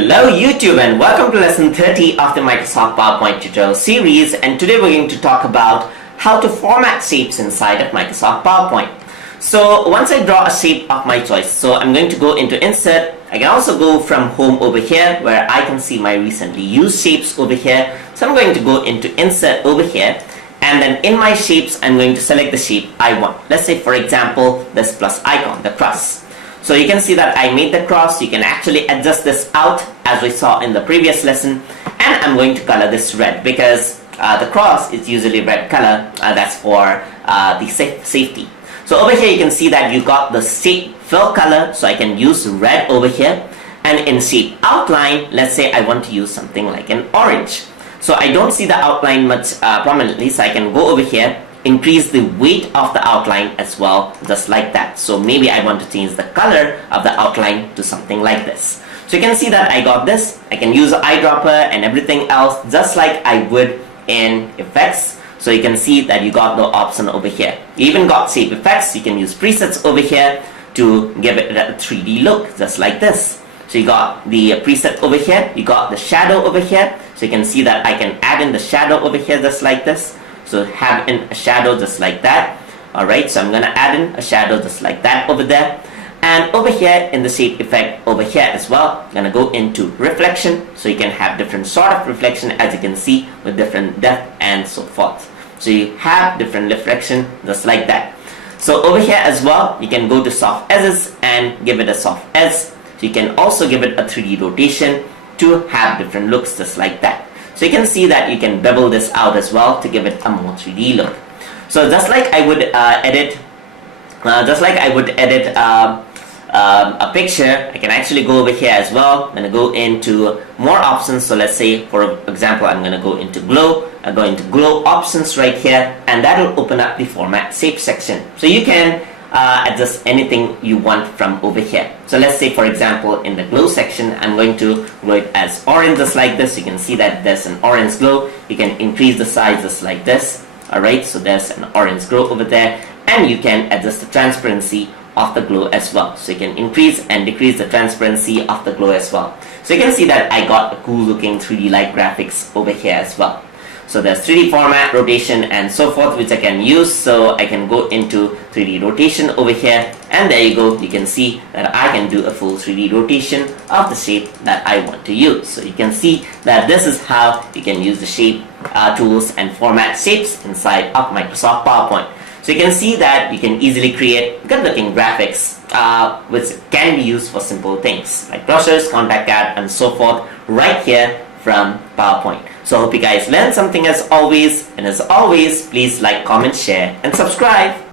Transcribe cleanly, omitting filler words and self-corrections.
Hello YouTube and welcome to lesson 30 of the Microsoft PowerPoint tutorial series, and today we're going to talk about how to format shapes inside of Microsoft PowerPoint. So once I draw a shape of my choice, so I'm going to go into insert. I can also go from home over here where I can see my recently used shapes over here. So I'm going to go into insert over here, and then in my shapes I'm going to select the shape I want. Let's say for example this plus icon, the cross. So you can see that I made the cross. You can actually adjust this out as we saw in the previous lesson, and I'm going to color this red because the cross is usually red color. That's for the safety. So over here you can see that you got the shape fill color, so I can use red over here. And in shape outline, let's say I want to use something like an orange. So I don't see the outline much prominently, so I can go over here, increase the weight of the outline as well, just like that. So maybe I want to change the color of the outline to something like this. So you can see that I got this. I can use the eyedropper and everything else just like I would in effects. So you can see that you got the option over here. You even got shape effects. You can use presets over here to give it a 3D look, just like this. So you got the preset over here, you got the shadow over here. So you can see that I can add in the shadow over here just like this. So have in a shadow just like that. Alright, so I'm going to add in a shadow just like that over there. And over here in the shape effect over here as well, I'm going to go into reflection. So you can have different sort of reflection, as you can see, with different depth and so forth. So you have different reflection just like that. So over here as well, you can go to soft edges and give it a soft edge. So you can also give it a 3D rotation to have different looks just like that. So you can see that you can bevel this out as well to give it a more 3D look. So just like I would edit a picture, I can actually go over here as well. I'm going to go into more options. So let's say for example I'm going to go into glow. I'm going to glow options right here, and that will open up the format shape section. So you can adjust anything you want from over here. So let's say for example in the glow section I'm going to glow it as orange just like this. You can see that there's an orange glow. You can increase the size just like this. Alright, so there's an orange glow over there, and you can adjust the transparency of the glow as well. So you can increase and decrease the transparency of the glow as well. So you can see that I got a cool looking 3D like graphics over here as well. So there's 3D format, rotation and so forth, which I can use. So I can go into 3D rotation over here, and there you go. You can see that I can do a full 3D rotation of the shape that I want to use. So you can see that this is how you can use the shape tools and format shapes inside of Microsoft PowerPoint. So you can see that you can easily create good looking graphics which can be used for simple things like brochures, contact card and so forth right here from PowerPoint. So I hope you guys learned something as always, and as always, please like, comment, share and subscribe.